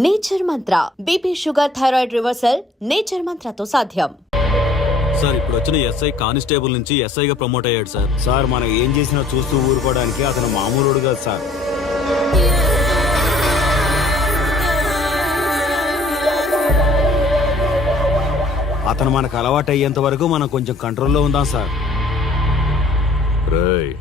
Nature Mantra BP sugar thyroid reversal Nature మంత్రతో సాధ్యం. Sir ఇప్పుడు వచ్చిన ఎస్ఐ కానిస్టేబుల్ నుంచి ఎస్ఐగా ప్రమోట్ అయ్యాడు సార్. సార్ మనం ఏం చేసినా చూస్తూ ఊరుకోవడానికి అతను మామూలుడు కాదు సార్. అతను మనకు అలవాటు అయ్యేంత వరకు మనం కొంచెం కంట్రోల్లో ఉందాం సార్. రేయ్,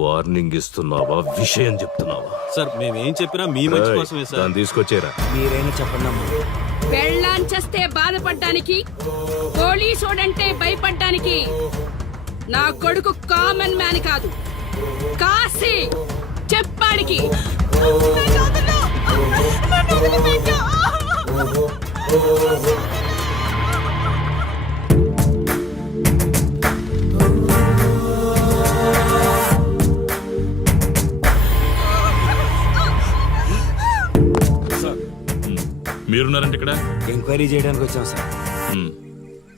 వార్నింగ్ ఇస్తున్నావా విషయం చెప్తున్నావా? సార్ మేమేం చెప్పినా మీ మంచి కోసమే సార్. దాన్ని తీసుకొచ్చేరా. మీరైనా చెప్పండి అమ్మా. పెళ్ళాంచేస్తే బాధపడ్డానికి, పోలీసోడంటే భయపడ్డానికి నా కొడుకు కామన్ మ్యాన్ కాదు, కాశీ చెప్పాడికి. మీరున్నారంటే ఇక్కడ ఎంక్వైరీ చేయడానికి వచ్చాం సార్.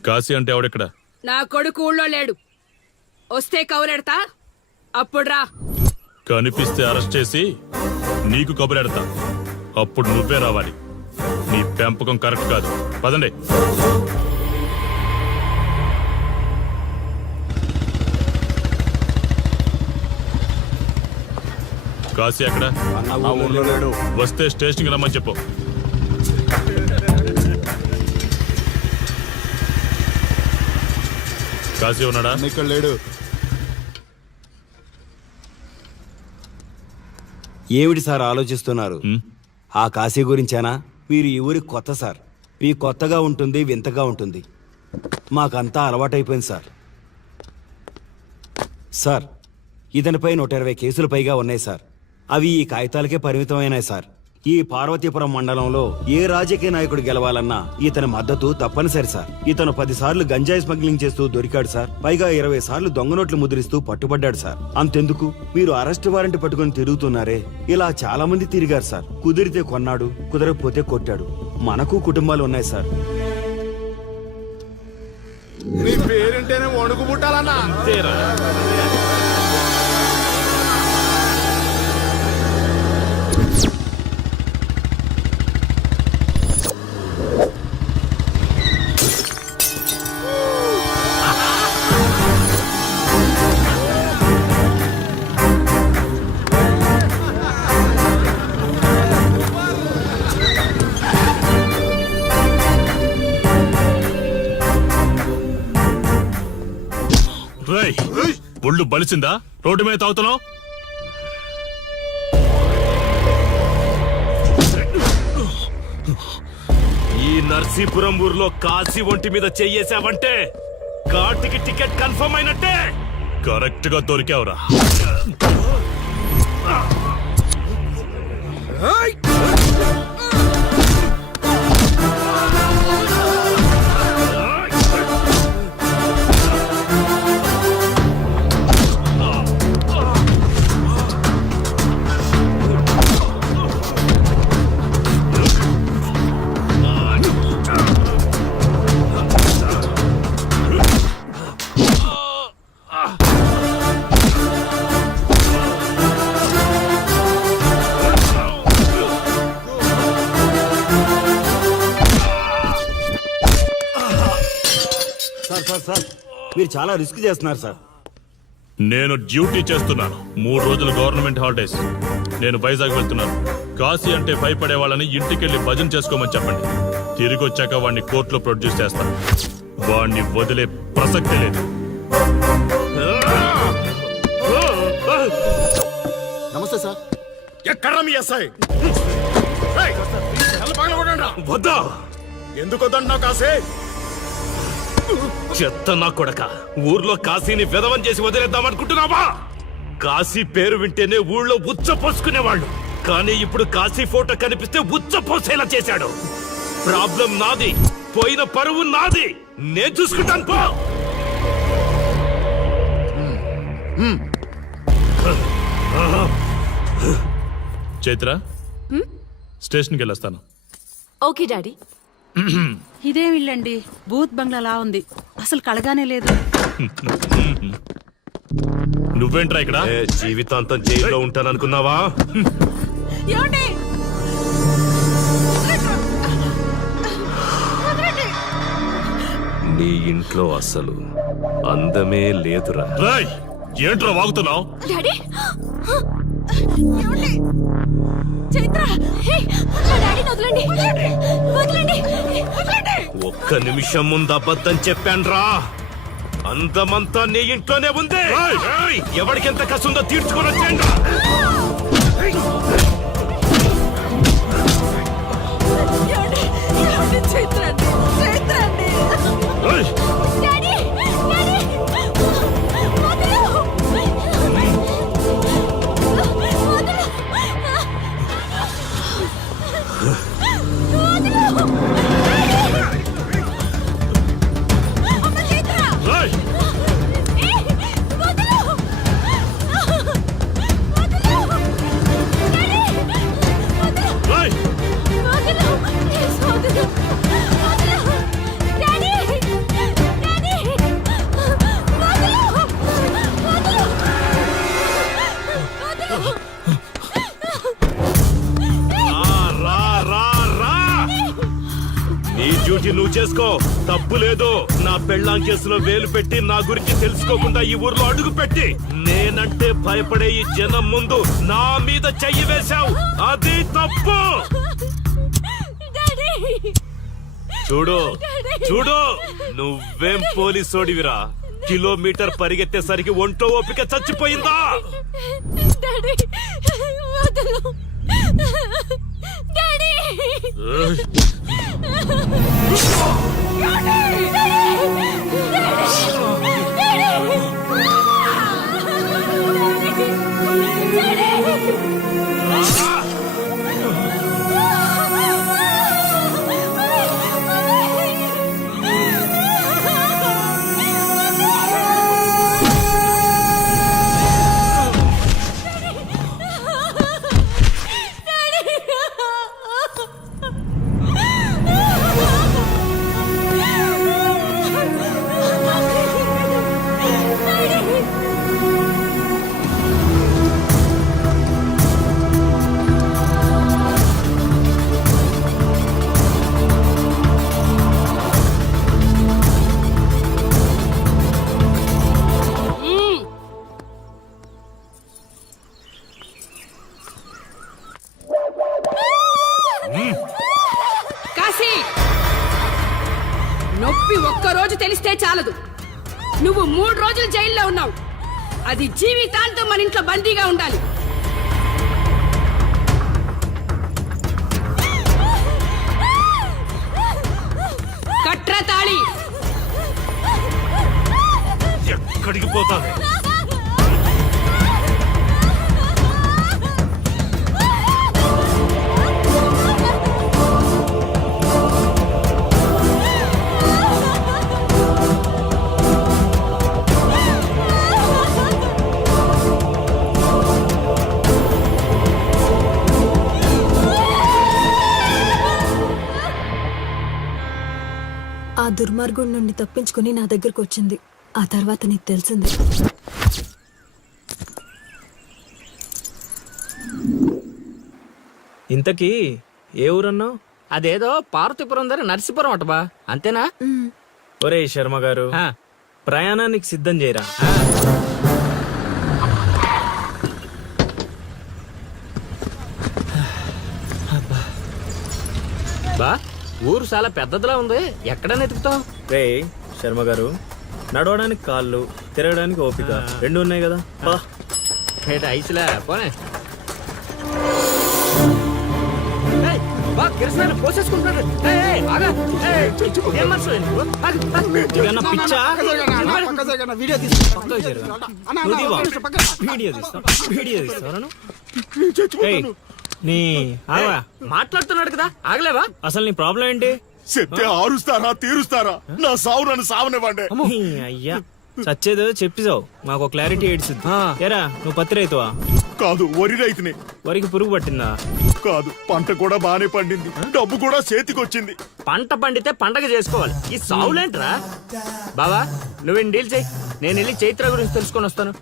కాశీ అంటే ఎవడెక్కడ? నా కొడుకు ఊళ్ళో లేడు. వస్తే కౌరెడతా, అప్పుడు రా. కనిపిస్తే అరెస్ట్ చేసి నీకు కబురెడతా, అప్పుడు నువ్వే రావాలి. నీ పెంపకం కరెక్ట్ కాదు. పదండి. కాశీ ఎక్కడ? వస్తే స్టేషన్కి రమ్మని చెప్పు. కాశీ ఉన్నాడా? ఇక్కడ లేడు. ఏమిటి సార్ ఆలోచిస్తున్నారు? ఆ కాశీ గురించేనా? మీరు ఈ ఊరికి కొత్త సార్. మీ కొత్తగా ఉంటుంది, వింతగా ఉంటుంది. మాకంతా అలవాటైపోయింది సార్. సార్, ఇతనిపై 120 కేసులు పైగా ఉన్నాయి సార్. అవి ఈ కాగితాలకే పరిమితమైనాయి సార్. ఈ పార్వతీపురం మండలంలో ఏ రాజకీయ నాయకుడు గెలవాలన్నా ఇతని మద్దతు తప్పనిసరి సార్. ఇతను 10 సార్లు గంజాయి స్మగ్లింగ్ చేస్తూ దొరికాడు సార్. పైగా 20 సార్లు దొంగ నోట్లు ముద్రిస్తూ పట్టుబడ్డాడు సార్. అంతెందుకు, మీరు అరెస్ట్ వారెంట్ పట్టుకుని తిరుగుతున్నారే, ఇలా చాలా మంది తిరిగారు సార్. కుదిరితే కొన్నాడు, కుదరకపోతే కొట్టాడు. మనకు కుటుంబాలు ఉన్నాయి సార్. నీ పేరుంటేనే వణుకు పుట్టాలన్నా. ఒళ్ళు బలిసిందా? రోడ్డు మీద తాగుతున్నావు? ఈ నర్సీపురం ఊర్లో కాశీ ఒంటి మీద చెయ్యేసావంటే కాటికి టికెట్ కన్ఫర్మ్ అయినట్టే. కరెక్ట్ గా దొరికావురా. సార్, మీరు చాలా రిస్క్ చేస్తున్నారు సార్. నేను డ్యూటీ చేస్తున్నాను. 3 రోజులు గవర్నమెంట్ హాలిడేస్. నేను వైజాగ్ వెళ్తున్నాను. కాశీ అంటే భయపడే వాళ్ళని ఇంటికెళ్ళి భజన చేసుకోమని చెప్పండి. తిరిగి వచ్చాక వాడిని కోర్టులో ప్రొడ్యూస్ చేస్తాను. వాడిని వదిలే ప్రసక్తే లేదు. నమస్తే సార్. ఎక్కడ మీ ఎస్ఐ? వద్దా? ఎందుకు వద్దన్నావు కాశీ? చెత్త నా కొడక, ఊర్లో కాశీని విధవం చేసి వదిలేద్దామనుకుంటున్నావా? కాశీ పేరు వింటేనే ఊళ్ళో ఉచ్చ పోసుకునేవాళ్ళు, కానీ ఇప్పుడు కాశీ ఫోటో కనిపిస్తే ఉచ్చ పోసేలా చేశాడు. ప్రాబ్లం నాది, పోయిన పరువు నాది. నేను చూసుకుంటాను పో. చైత్ర, స్టేషన్కి వెళ్ళొస్తాను. Okay daddy. ఇదేం ఇల్లండి, బూత్ బంగ్లాలా ఉంది. అసలు కళగానే లేదు. నువ్వేంట్రా ఇక్కడ? జీవితాంతం జైల్లో ఉంటాననుకున్నావా? ఏమండి? ఇంట్లో అసలు అందమే లేదురా. రాయ్ ఏంట్రా వాగుతున్నావు? డాడీ ఏమండి? చైత్ర హే, మా డాడీని వదలండి వదలండి వదలండి. ఒక్క నిమిషం ముందు అబద్ధం చెప్పాన్రా. అందమంతా నీ ఇంట్లోనే ఉంది. ఏయ్, ఎవరికెంత కసుందో తీర్చుకొని వచ్చేయండి. ఏమండి? ఏమండి? చైత్ర అండి చైత్ర అండి. డాడీ డాడీ వదలు. నీ డ్యూటీ నువ్వు చేసుకో, తప్పు లేదు. నా పెళ్ళాం కేసులో వేలు పెట్టి నా గురించి తెలుసుకోకుండా ఈ ఊర్లో అడుగు పెట్టి నేనంటే భయపడే ఈ జనం ముందు నా మీద చెయ్యి వేశావు, అది తప్పు. చూడు చూడు, నువ్వేం పోలీసోడివిరా? కిలోమీటర్ పరిగెత్తేసరికి ఒంట్లో ఓపిక చచ్చిపోయిందా? డాడీ వదలు. డాడీ కాశీ, నొప్పి ఒక్క రోజు తెలిస్తే చాలదు. నువ్వు 3 రోజులు జైల్లో ఉన్నావు. అది జీవితాంతం మన ఇంట్లో బందీగా ఉండాలి. కట్రా తాళి. ఎక్కడికి పోతాను? ఆ దుర్మార్గుడి నుండి తప్పించుకుని నా దగ్గరకు వచ్చింది. ఆ తర్వాత నీకు తెలిసింది. ఇంతకీ ఏ ఊరన్నావు? అదేదో పార్వతీపురం దగ్గర నరసీపురం అటబా, అంతేనా? ఒరే శర్మ గారు, ప్రయాణానికి సిద్ధం చేయరా. బా, ఊరు చాలా పెద్దదిలా ఉంది. ఎక్కడైనా ఎతుకుతాం? రే శర్మ గారు, నడవడానికి కాళ్ళు, తిరగడానికి ఓపిక 2 ఉన్నాయి కదా. ఐసులా పోనే. మాట్లాడుతున్నాడు కదా, ఆగలేవా? అసలు నీ ప్రాబ్లం ఏంటి? చెప్తే ఆరుస్తారా తీరుస్తారా? నా సావు నన్ను సావనివ్వండి. అయ్యా, చచ్చేదో చెప్పిసావు, మాకు క్లారిటీ ఏడ్చుద్ది. ఏరా, నువ్వు పత్తి రైతువా? కాదు, వరి రైతుని. వరికి పురుగు పట్టిందా? కాదు, పంట కూడా బానే పండింది, డబ్బు కూడా చేతికొచ్చింది. పంట పండితే పండగ చేసుకోవాలి, ఈ సావులేంట్రా? బావా, నువ్వేం డీల్ చేయి, నేను వెళ్ళి చైత్ర గురించి తెలుసుకొని వస్తాను.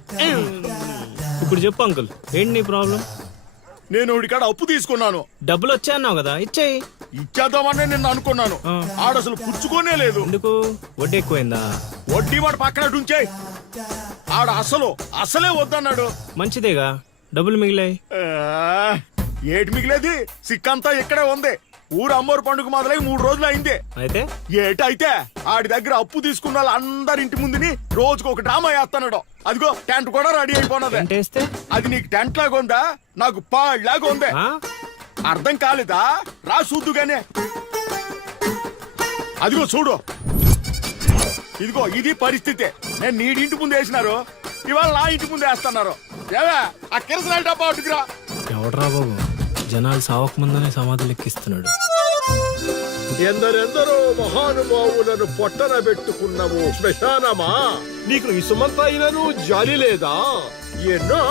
ఇప్పుడు చెప్పు అంకుల్, ఏంటి నీ ప్రాబ్లం? నేను ఇడికాడ అప్పు తీసుకున్నాను. డబ్బులు వచ్చా అన్నావు కదా, ఇచ్చేయి. ఇచ్చేద్దామని నిన్ను అనుకున్నాను ఆడసలు పుచ్చుకోనే లేదు. ఎందుకు వడ్డీ ఎక్కువైందా? వడ్డీ వాడు పక్కన ఉంచే. ఆడ అసలే వద్దన్నాడు. మంచిదేగా, డబ్బులు మిగిలాయి. ఆ, ఏటి మిగిలేది? సిక్కంతా ఇక్కడే ఉంది. ఊరు అమ్మోరు పండుగ మొదలై 3 రోజులు అయింది. అయితే ఏటైతే ఆడి దగ్గర అప్పు తీసుకున్న వాళ్ళందరి ఇంటి ముందుని రోజుకు ఒక డ్రామా వేస్తున్నాడు. అదిగో టెంట్ కూడా రెడీ అయిపోయినది. టెంటేస్తే అది నీకు టెంట్ లాగా ఉందా, నాకు పాళ్ళలాగా ఉంది. ఆ? అర్థం కాలేదా? రా చూద్దుగానే. అదిగో చూడు, ఇదిగో ఇది పరిస్థితి. నేను నీడి ఇంటి ముందు వేసినారు, ఇవాళ నా ఇంటి ముందు వేస్తున్నారు. ఏవే ఆ కిరసనాయిల్ డబ్బా అటుకురా. ఎవడరా బాబు, జనాలు సావక ముందనే సమాధులు ఎక్కిస్తున్నాడు. ఎందరెందరో మహానుభావులను పొట్టన పెట్టుకున్నావు శ్మశానమా, నీకు ఇసుమంతైనను జాలి లేదా? ఎన్నో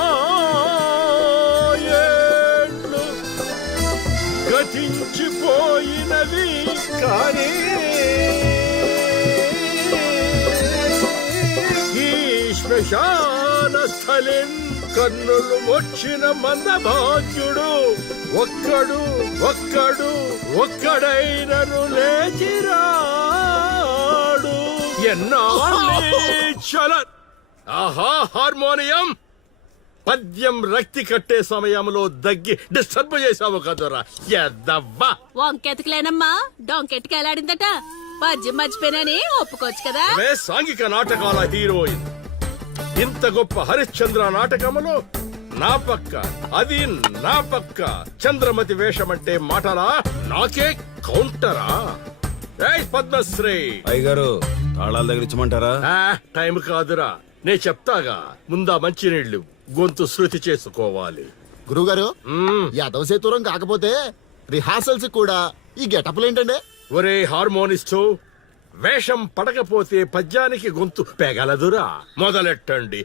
ఏండ్లు గతించిపోయినవి కానీ ఈ శ్మశాన స్థలిన్ కన్నులు మొచ్చిన మందభాగ్యుడు ఒక్కడైనను లేచిరాడు. చల ఆహా హార్మోనియం పద్యం రక్తి కట్టే సమయంలో దగ్గి డిస్టర్బ్ చేసావు కదరా ఎద్దవ్వా. వంకెతకలేనమ్మా, డొంకెట్టుకు ఎలాడిందట. పద్యం మర్చిపోయినని ఒప్పుకోవచ్చు కదా. సాంఘిక నాటకాల హీరోయిన్ ఇంత గొప్ప హరిశ్చంద్ర నాటకములో నా పక్క అది నా పక్క చంద్రమతి వేషమంటే మాటలా, నాకే కౌంటరా? ఏయ్ పద్మశ్రీ అయ్యగారు తాళాల దగ్గర ఇచ్చమంటారా? టైం కాదురా, నే చెప్తాగా. ముందా మంచినీళ్లు గొంతు శృతి చేసుకోవాలి. గురువుగారు, యాదవ సేతురం కాకపోతే రిహార్సల్స్ కూడా ఈ గెటప్లు ఏంటండి? ఒరే హార్మోనిస్టు, వేషం పడకపోతే పద్యానికి గొంతు పెగలదురా. మొదలెట్టండి.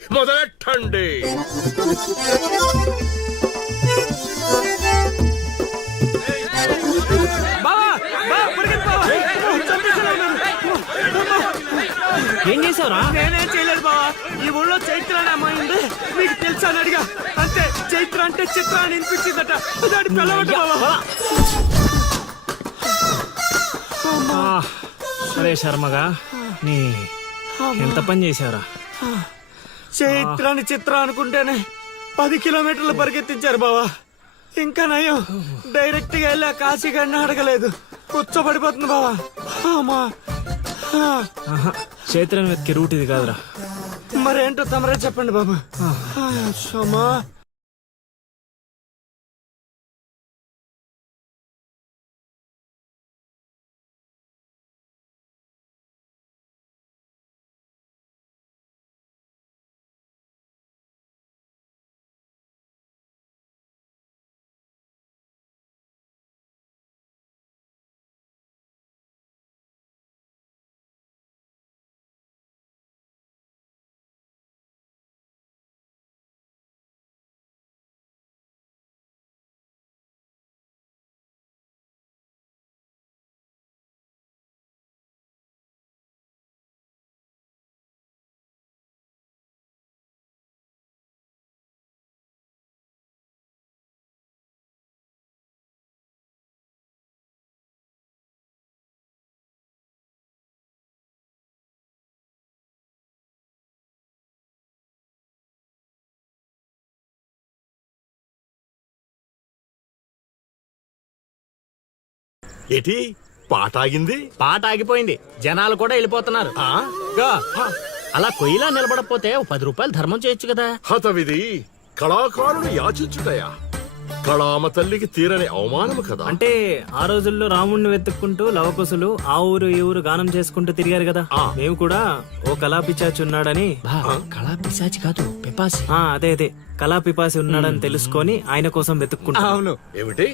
ఏం చేసావురా? నేనేం చేయలేదు బావా. ఈ ఊళ్ళో చైత్ర అనే అమ్మాయి ఉంది, మీకు తెలుసా అని అడిగా. అంతే, చైత్ర అంటే చిత్ర అని వినిపించిందట. దాని పిల్లవట బావా. అరే శర్మగా, నీ ఎంత పని చేశారా? చైత్రాన్ని చిత్ర అనుకుంటేనే 10 కిలోమీటర్లు పరిగెత్తించారు బావా. ఇంకా నయం, డైరెక్ట్ గా వెళ్ళా కాశీగాడిని అడగలేదు. కూర్చోబడిపోతుంది బావా. చైత్రాన్ని వెతికే రూట్ ఇది కాదురా. మరేంటో తమరే చెప్పండి బాబు. ఏటి పాట ఆగింది? పాట ఆగిపోయింది, జనాలు కూడా వెళ్ళిపోతున్నారు. అలా కొయ్యిలా నిలబడపోతే 10 రూపాయలు ధర్మం చేయొచ్చు కదా. హతవిధి కళాకారుడు యాచించుటయా? కళామ తల్లికి తీరని అవమానము కదా. అంటే ఆ రోజుల్లో రాముణ్ణి వెతుక్కుంటూ లవకుశులు ఆ ఊరు ఈ ఊరు గానం చేసుకుంటూ తిరిగారు కదా. మేము కూడా ఓ కళా పిశాచి ఉన్నాడని. కళా పిశాచి కాదు, పిపాసి. అదే కళా పిపాసి ఉన్నాడని తెలుసుకొని ఆయన కోసం వెతుక్కుంటా. అవును. ఏమిటి,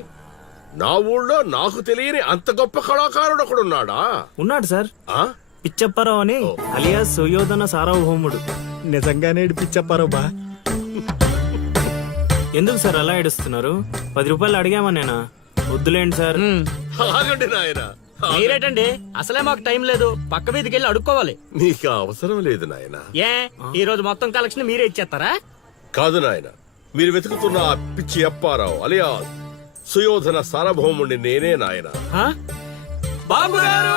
నా ఊళ్ళో నాకు తెలియని అంత గొప్ప కళాకారుడు ఒకడున్నాడా? ఉన్నాడు సార్, పిచ్చప్పారావు అని, అలియాస్ సుయోధన సార్వభౌముడు. నిజంగానే పిచ్చప్పారావు బా. ఎందుకు సార్ అలా ఏడుస్తున్నారు? 10 రూపాయలు అడిగామా నేనా? వద్దులేండి సార్. ఆగండి నాయనా. మీరేటండి, అసలే మాకు టైం లేదు. పక్క వీధికి వెళ్ళి అడుక్కోవాలి. నీకు అవసరం లేదు నాయనా. ఏ ఈ రోజు మొత్తం కలెక్షన్ మీరే ఇచ్చేస్తారా? కాదు నాయన, మీరు వెతుకుతున్న ఆ పిచ్చి అప్పారావు అలియాస్ సుయోధన సార్వభౌముణ్ణి నేనే నాయన. ఆ? బాబు గారు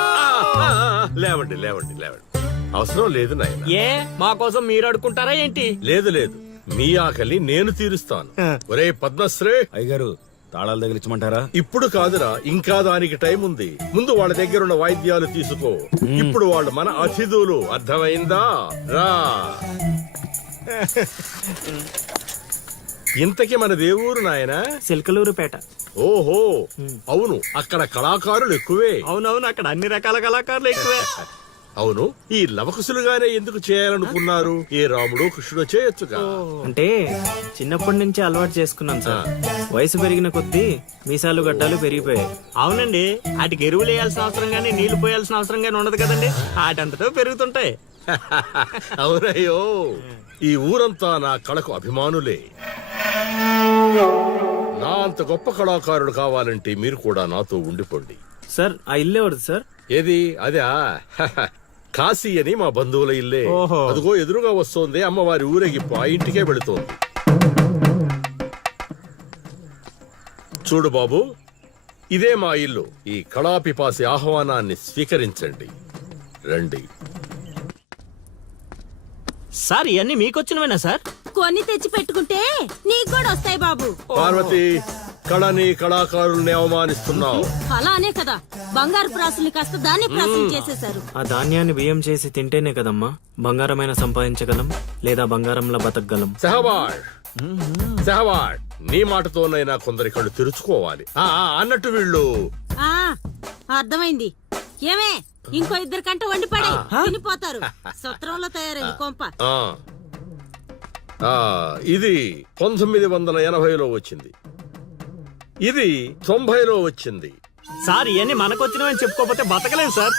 లేవండి లేవండి లేవండి, అవసరం లేదు నాయన. ఏ మా కోసం మీరు అడుకుంటారా ఏంటి? లేదు లేదు, మీ ఆకలి నేను తీరుస్తాను. ఒరే పద్మశ్రీ, అయ్యగారు తాళాలు తగిలించమంటారా? ఇప్పుడు కాదురా, ఇంకా దానికి టైం ఉంది. ముందు వాళ్ళ దగ్గరున్న వాయిద్యాలు తీసుకో. ఇప్పుడు వాళ్ళు మన అతిథులు, అర్థమైందా? రా. ఇంతకీ మన దేవురు నాయనా? సిల్కలూరుపేట. ఓహో, అవును, అక్కడ కళాకారులు ఎక్కువే. అవునవును, అక్కడ అన్ని రకాల కళాకారులు ఎక్కువే. అవును, ఈ లవకుశులుగానే ఎందుకు చేయాలనుకున్నారు? ఏ రాముడు కృష్ణుడు చేయొచ్చుగా. అంటే చిన్నప్పటి నుంచి అలవాటు చేసుకున్నాను సార్. వయసు పెరిగిన కొద్దీ మీసాలు గడ్డాలు పెరిగిపోయాయి. అవునండి, వాటికి ఎరువులు వేయాల్సిన అవసరం గానీ నీళ్లు పోయాల్సిన అవసరం గానీ ఉండదు కదండి, వాటంతటో పెరుగుతుంటాయి. అవునయ్యో, ఈ ఊరంతా నా కళకు అభిమానులే. నా అంత గొప్ప కళాకారుడు కావాలంటే మీరు కూడా నాతో ఉండిపోండి. సార్ ఆ ఇల్లు ఎవరిది సార్? ఏది అదా? కాశీ అని మా బంధువుల ఇల్లే. ఓహో. అదిగో ఎదురుగా వస్తోంది అమ్మవారి ఊరేగింపు, ఆ ఇంటికే వెళుతోంది. చూడు బాబు, ఇదే మా ఇల్లు. ఈ కళాపిపాసి ఆహ్వానాన్ని స్వీకరించండి. రండి. సార్ ఇవన్నీ మీకొచ్చినవేనా సార్? కొన్ని తెచ్చి పెట్టుకుంటే నీకు కూడా వస్తాయి బాబు. పార్వతి, కళని కళాకారుల్ని అవమానిస్తున్నావు. అలానే కదా బంగారు ప్రాసుల్ని కాస్త దాన్ని ప్రాసులు చేసేశారు. ఆ ధాన్యాన్ని బియ్యం చేసి తింటేనే కదమ్మా బంగారమైన సంపాదించగలం, లేదా బంగారంలో బతకగలం. సెహవాడ్, సెహవాడ్, నీ మాటతోనైనా కొందరి కళ్ళు తెరుచుకోవాలి. అన్నట్టు వీళ్ళు ఆ అర్థమైంది. ఏమే ఇంకో ఇద్దరు కంట వండి పడే తినిపోతారు. సత్రంలో తయారైంది కొంప. ఇది 1980లో వచ్చింది, ఇది 90లో వచ్చింది. సార్ ఇవన్నీ మనకొచ్చినవని చెప్పుకోకపోతే బతకలేం సార్.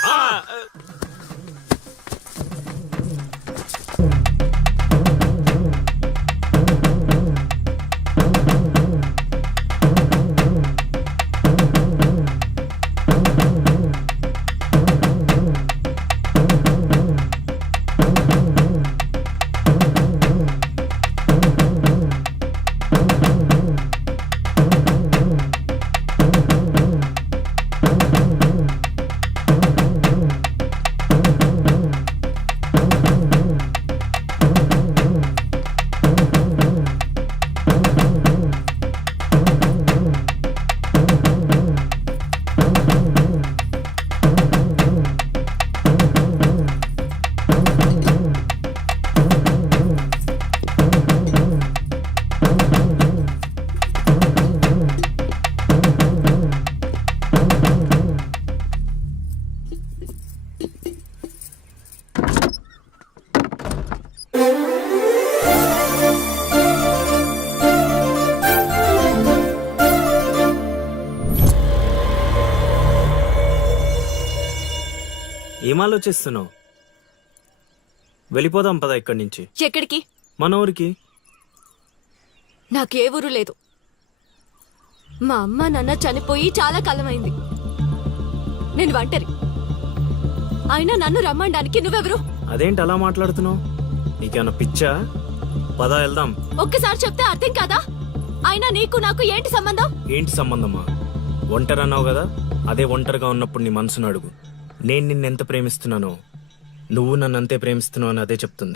ఏం ఆలోచిస్తున్నావు? వెళ్ళిపోదాం పద ఇక్కడి నుంచి. ఎక్కడికి? మన ఊరికి. నాకే ఊరు లేదు. మా అమ్మ నాన్న చనిపోయి చాలా కాలమైంది. నేను ఒంటరి. అయినా నన్ను రమ్మడానికి నువ్వెవరు? అదేంటి అలా మాట్లాడుతున్నావు? నీకేమన్నా పిచ్చా? పద వెళ్దాం. ఒక్కసారి చెప్తే అర్థం కాదా? అయినా నీకు నాకు ఏంటి సంబంధం? ఏంటి సంబంధమా? ఒంటరి అన్నావు కదా, అదే ఒంటరిగా ఉన్నప్పుడు నీ మనసును అడుగు. నేను నిన్నెంత ప్రేమిస్తున్నానో నువ్వు నన్ను అంతే ప్రేమిస్తున్నావు అని అదే చెప్తుంది.